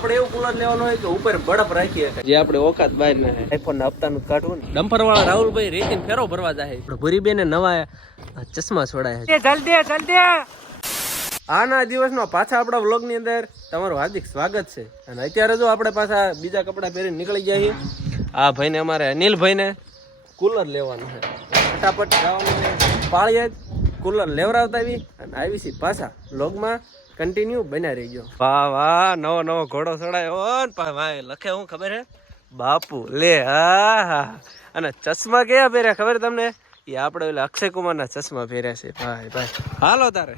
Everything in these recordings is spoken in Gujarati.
આપણે એવું કુલર લેવાનું હોય કે ઉપર બરફ રાખીએ જે આપણે ઓકાત બહાર ના આઈફોન ના હપ્તાનું કાઢવું ને ડમ્પર વાળા રાહુલભાઈ રેતીન ફેરો ભરવા જાય ભૂરી બેને નવા ચશ્મા છોડાયા જલ્દી જલ્દી આના દિવસનો પાછા આપણા વ્લોગ ની અંદર તમારું હાર્દિક સ્વાગત છે અને અત્યારે જો આપણે પાછા બીજા કપડા પહેરીને નીકળી ગયા છીએ આ ભાઈને અમારે અનિલભાઈ ને કુલર લેવાનું છે ફટાફટ જવાનું છે પાળીએ કુલર લેવરાવતા આવી અને આવી છે પાછા વ્લોગમાં કન્ટિન્યુ બન્યા રહી ગયો વાહ વાહ નવો નવો ઘોડો ચડાયો ને ભાઈ લખે હું ખબર હે બાપુ લે હા અને ચશ્મા કયા પહેર્યા ખબર તમને એ આપણે ઓલા અક્ષય કુમાર ના ચશ્મા પહેર્યા છે ભાઈ ભાઈ હાલો તારે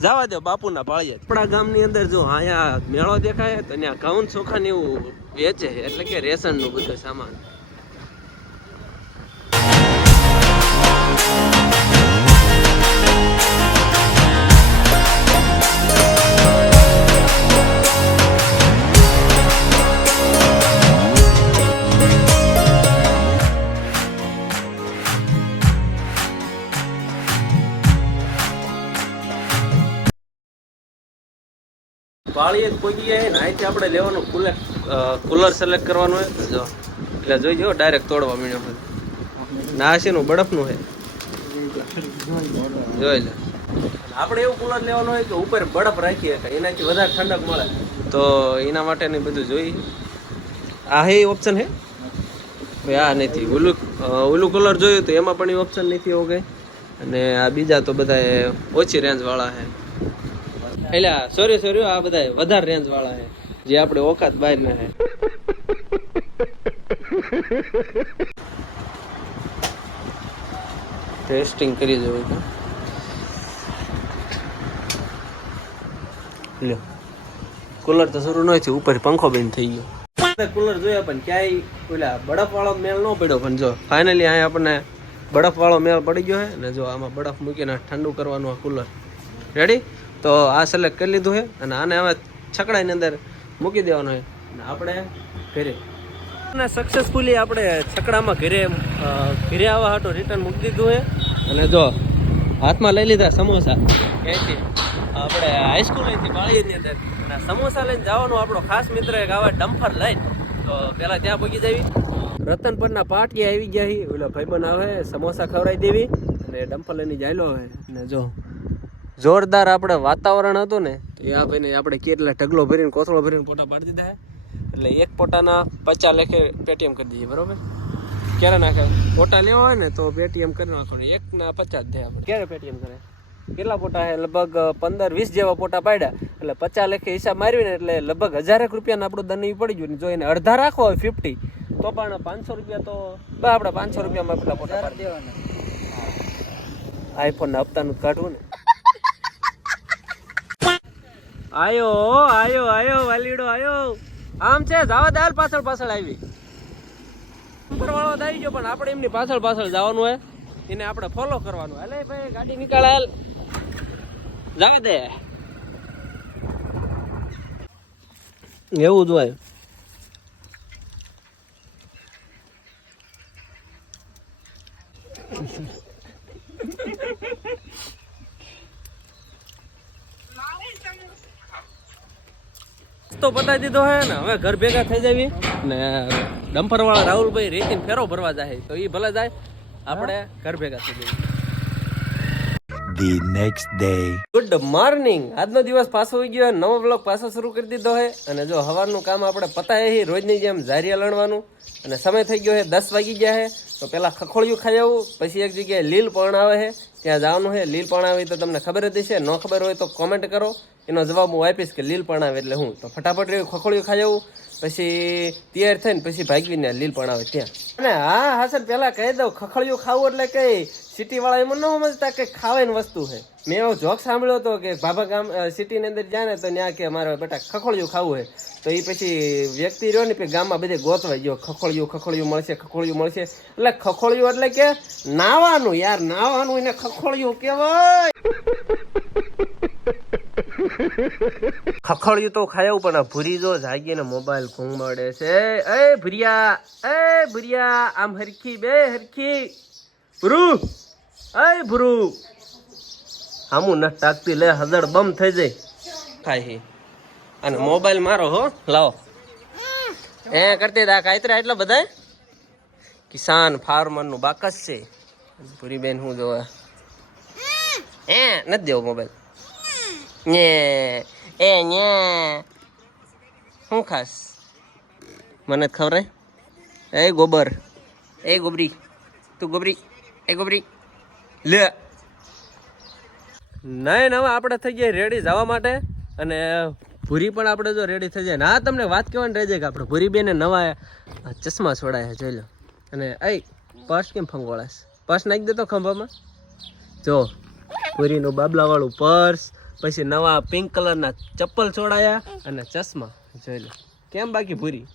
જવા દો બાપુના પાળીએ આપણા ગામની અંદર જો અહીંયા મેળો દેખાય તો ત્યાં ઘઉં ચોખા ને એવું વેચે એટલે કે રેશન નું બધું સામાન પાળીએ પહોંચી જાય ને અહીંથી આપણે લેવાનું કુલર સિલેક્ટ કરવાનું હોય જો એટલે જોઈ જો ડાયરેક્ટ તોડવા મીણ્યો હોય નાસીનું બરફનું છે જોઈ લે આપણે એવું કુલર લેવાનું હોય કે ઉપર બરફ રાખીએ એનાથી વધારે ઠંડક મળે તો એના માટેની બધું જોઈ આ હે ઓપ્શન હે ભાઈ આ નથી ઓલું કુલર જોયું તો એમાં પણ એ ઓપ્શન નથી એવું કંઈ અને આ બીજા તો બધા ઓછી રેન્જ વાળા છે એટલે સોરી આ બધા વધારે રેન્જ વાળા છે જે આપણે ઓકાત બહાર ના છે ટેસ્ટિંગ કરી જવું તો લ્યો કુલર તો શરૂ ન થયું ઉપર પંખો બંધ થઈ ગયો કુલર જોયા પણ ક્યાંય ઓલા બરફ વાળો મેળ ન પડ્યો પણ જો ફાઇનલી અહીંયા આપણને બરફ વાળો મેળ પડી ગયો છે ને જો આમાં બરફ મૂકીને ઠંડુ કરવાનું આ કુલર રેડી તો આ સિલેક્ટ કરી લીધું છે અને આને હવે છકડાની અંદર મૂકી દેવાનું છે અને આપણે ઘરે અને સક્સેસફુલી આપણે છકડામાં ઘરે આવવા હાટો રિટર્ન મૂકી દીધું છે અને જો હાથમાં લઈ લીધા સમોસા ક્યાંયથી આપણે હાઈસ્કૂલ અહીંથી પાળીની અંદર અને સમોસા લઈને જવાનું આપણો ખાસ મિત્ર એક આવે ડમ્પર લઈને તો પહેલાં ત્યાં પહોંચી જવી રતનપરના પાટિયા આવી ગયા ઓલા ભાઈબંધ આવે સમોસા ખવડાવી દેવી અને ડમ્પર લઈને જાયલો હોય અને જો જોરદાર આપણે વાતાવરણ હતું ને તો આ ભાઈને આપણે કેટલા ઢગલો ભરીને કોથળો ભરીને પોટા પાડી દીધા એટલે એક પોટાના 50 લેખે પેટીએમ કરી દઈએ બરોબર ક્યારે નાખે પોટા લેવા હોય ને તો પેટીએમ કરી નાખવાનું 1 ના 50 દે આપણે ક્યારે પેટીએમ કરે કેટલા પોટા છે લગભગ 15-20 જેવા પોટા પાડ્યા એટલે 50 લેખે હિસાબ માર્યું ને એટલે લગભગ 1000 રૂપિયાનું આપણું દંડ પડી ગયું જો એને અડધા રાખો હોય 50 તો પણ 500 રૂપિયા તો આપણે 500 રૂપિયામાં પેલા પોટા પાડી દેવાના આઈફોન ના હપ્તાનું કાઢવું ને આયો વાલીડો આયો આમ છે જાવા દાલ પાછળ આવી વાળો આવી ગયો પણ આપણે એમની પાછળ જવાનું હોય એને આપણે ફોલો કરવાનું હાલે ભાઈ ગાડી નીકાળ હાલ જવા દે એવું જ હોય તો પતાવી દીધો હે ને હવે ઘર ભેગા થઈ જાવી ને ડમ્પર વાળા રાહુલભાઈ રેતીન ફેરો ભરવા જાય તો એ ભલે જાય આપણે ઘર ભેગા થઈ જઈએ The next day. Good morning આજનો દિવસ પાછો હોઈ ગયો નવો બ્લોગ પાછો શરૂ કરી દીધો છે અને જો સવારનું કામ આપણે પતાય છે રોજની જેમ જારિયા લણવાનું અને સમય થઈ ગયો છે 10 વાગી ગયા છે તો પેલા ખખોળિયું ખાઈ આવું પછી એક જગ્યાએ લીલ પણ આવે છે ત્યાં જવાનું છે લીલ પણ આવે તો તમને ખબર જ હશે ન ખબર હોય તો કોમેન્ટ કરો એનો જવાબ હું આપીશ કે લીલ પણ આવે એટલે હું તો ફટાફટ ખખોળિયું ખાઈ આવું પછી તૈયાર થઈને પછી ભાગવીને લીલ પણ આવે ત્યાં અને હા હાસન પેલા કહી દઉં ખખોળિયું ખાવું એટલે કઈ સિટી વાળા એમ ન સમજતા કે ખાવાની વસ્તુ છે મેં એવો જોક સાંભળ્યો હતો કે ભાભા ગામ સિટીની અંદર જાય ને તો ત્યાં કે મારે બેટા ખખોળિયું ખાવું હોય તો એ પછી વ્યક્તિ રહ્યો ને પછી ગામમાં બધે ગોતવાઈ ગયો ખખોળિયું મળશે એટલે ખખોળિયું એટલે કે નાવાનું યાર નાવાનું એને ખખોળિયું કહેવાય ખખોળિયું તો ખાયું પણ ભૂરી જો જાગીને મોબાઈલ ઘૂંઘમાડે છે એ ભૂરિયા આમ હરખી બે હરખી ભૂરું આમું ન ટાકતી લે હદડ બમ થઈ જાય ખાઈ અને મોબાઈલ મારો હો લાવો એ કરતી દા કાયતરા એટલા બધા કિસાન ફાર્મર નું બાકસ છે પૂરી બેન હું જોવા નથી દેવો મોબાઈલ ને એ ને શું ખાસ મને ખબર એ ગોબર એ ગોબરી તું ગોબરી એ ગોબરી લે નહીં હવે આપણે થઈ ગયા રેડી જવા માટે અને ભૂરી પણ આપણે જો રેડી થઈ જાય ના તમને વાત કહેવાની રહી જાય કે આપણે ભૂરી બેને નવા ચશ્મા છોડાયા જોઈ લો અને એ પર્સ કેમ ફંગોળાશ પર્સ નાખી દેતો ખંભામાં જો ભૂરીનું બાબલાવાળું પર્સ પછી નવા પિંક કલરના ચપ્પલ છોડાયા અને ચશ્મા જોઈ લો કેમ બાકી ભૂરી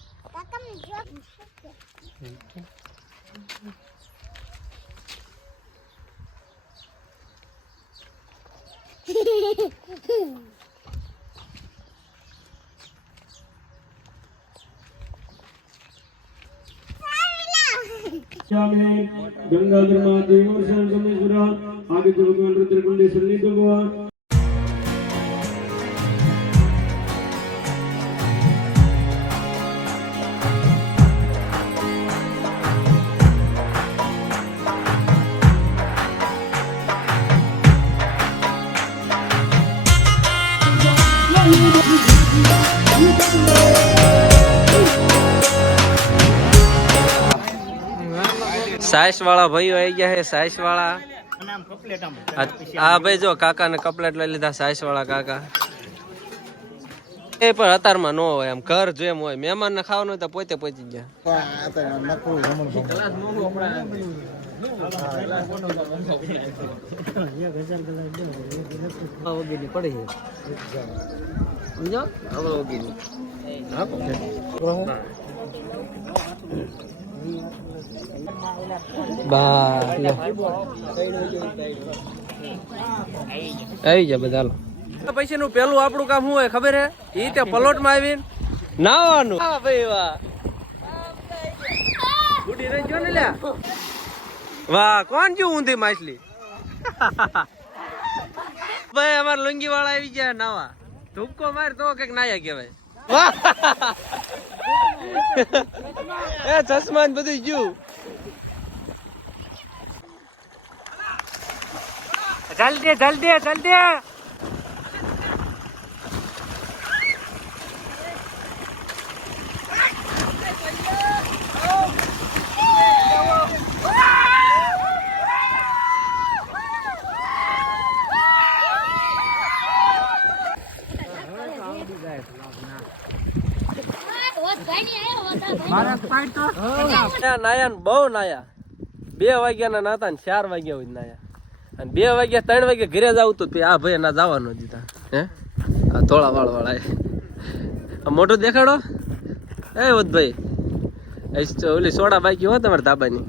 गंगाधर महादेव और शरण सोमेश्वरा आगे जो भगवान रुद्रकुंडेश्वर ने भगवान સાઈસ વાળા ભાઈઓ આવી ગયા છે સાઈસ વાળા હા ભાઈ જો કાકા ને કપલેટ લઈ લીધા સાઈસ વાળા કાકા એ પણ અતારમાં ન હોય એમ ઘર જેમ હોય મહેમાન ને ખાવાનું હોય તો પોતે પહોંચી ગયા પડી છે સમજો હવે ઓગીની આવી જા બધા પછી નું પેલું આપણું કામ શું હોય ખબર હે ઈ તે પલોટ માં આવીને નાવાનું ભાઈ વાહ ઉડી રહી ગયો ને લ્યા વાહ કોણ જો ઊંધી માછલી ભાઈ અમાર લુંગી વાળા આવી ગયા નાવા ધૂપકો માર તો કઈક નાયા કહેવાય વાહ એ ચશ્મા ને બધું ગયું જલ્દી જલ્દી જલ્દી નાયા બહુ નાયા 2 વાગ્યા ના નાતા ને 4 વાગ્યા હોય નાયા અને 2 વાગ્યા 3 વાગ્યા ઘરે જાવ તો આ ભાઈ ના જવાનું દીધા હે આ થોડા વાળ વાળા મોટો દેખાડો એ વદભાઈ ઓલી સોડા બાકી હોય તમારે ધાબાની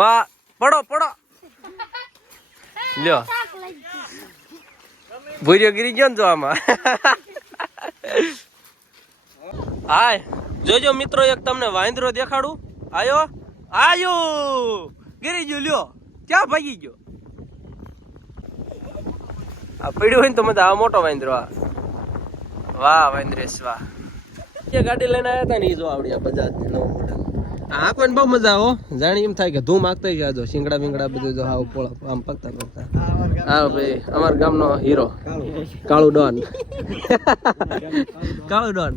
વાહ પડો પડો લ્યો ભૂર્યો ગીરી ગયો ને જો આમાં હાય જોજો મિત્રો એક તમને વાંદરો દેખાડું આયો આયો ગીરી ગયો લ્યો ક્યાં ભાગી ગયો આ પડ્યું હોય ને તો મજા આ મોટો વાંદરો આ વાહ વાંદરેશ વાહ એ ગાડી લઈને આવ્યા હતા ને એ જો આવડી આ બજાજ નવો મોડલ આ કોઈને બહુ મજા આવો જાણી એમ થાય કે ધૂમ આગતા ગયા જો શિંગડા બિંગડા બધું જો હાવ પોળા આમ પકતા પકતા હા ભાઈ અમારા ગામનો હીરો કાળુ ડોન કાળુ ડોન